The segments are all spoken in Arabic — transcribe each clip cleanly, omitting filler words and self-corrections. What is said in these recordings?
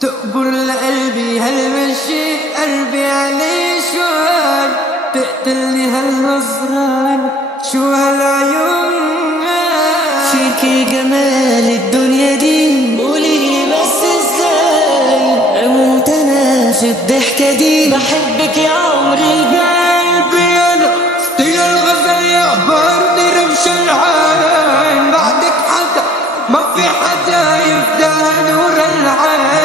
تقبر لقلبي هالمشي قلبي علي شوال، تقتلني هالنظرة شو هالعيون. فيكي جمال الدنيا دي، قوليلي بس ازاي اموت انا في الضحكة دي. بحبك يا عمري قلبي انا ستيل الغزل يعبرني رمش العين، بعدك حدا ما في حدا يفدى نور العين.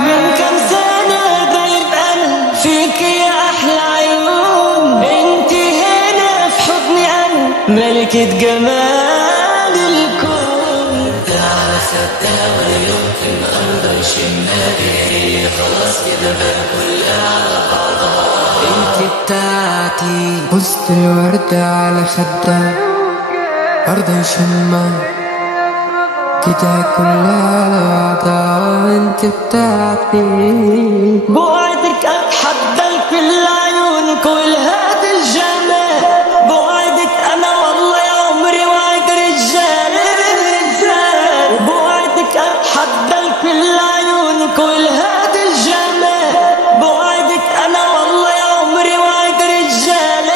من كم سنة غايب انا فيكي يا احلى عيون، انتي هنا في حضني انا ملكة جمال الكون. انت على خدها ولا يمكن اقدر اشمها غيري، خلاص كده بقى كلها على بعضها. انت بتاعتي بوست الوردة على خدها أرض يشمها كده كلها على بعضها. انت بتاعتي بوعدك اتحدى كل عيونك والهاد الجمال. بوعدك انا والله يا عمري وعد رجال. بوعدك اتحدى كل عيونك والهاد الجمال. بوعدك انا والله يا عمري وعد رجال.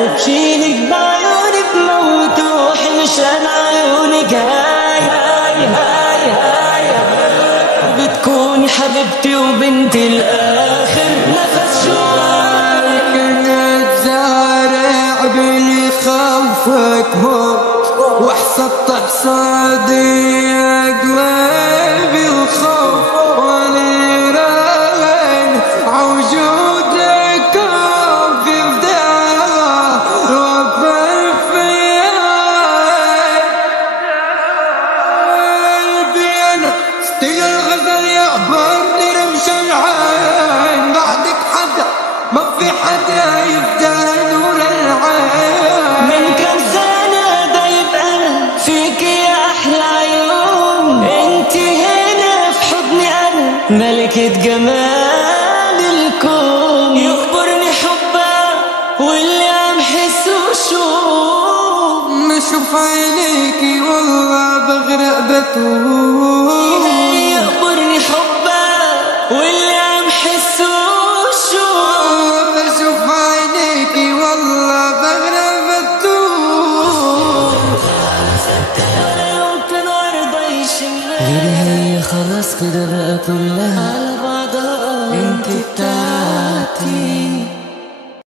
وبشيلك بعيوني بموت روحي مشان عيونك. بتكوني حبيبتي وبنتي الاخر نفس جواي. كنت زارع بلي خوفك موت، وحصدت حصادي قلبي الخوف، ونيران عوجودك في فداء وفر فيا. قلبي انا ستيل الغزل يعبرني رمش العين، بعدك حدا ما في حدا يفدى نور العين. من كم سنة غايب انا فيكي يا احلى عيون، انتي هنا في حضني انا ملكة جمال الكون. يخبرني حبها واللي عم حسه شوف، ما اشوف عينيكي والله بغرق بتوه.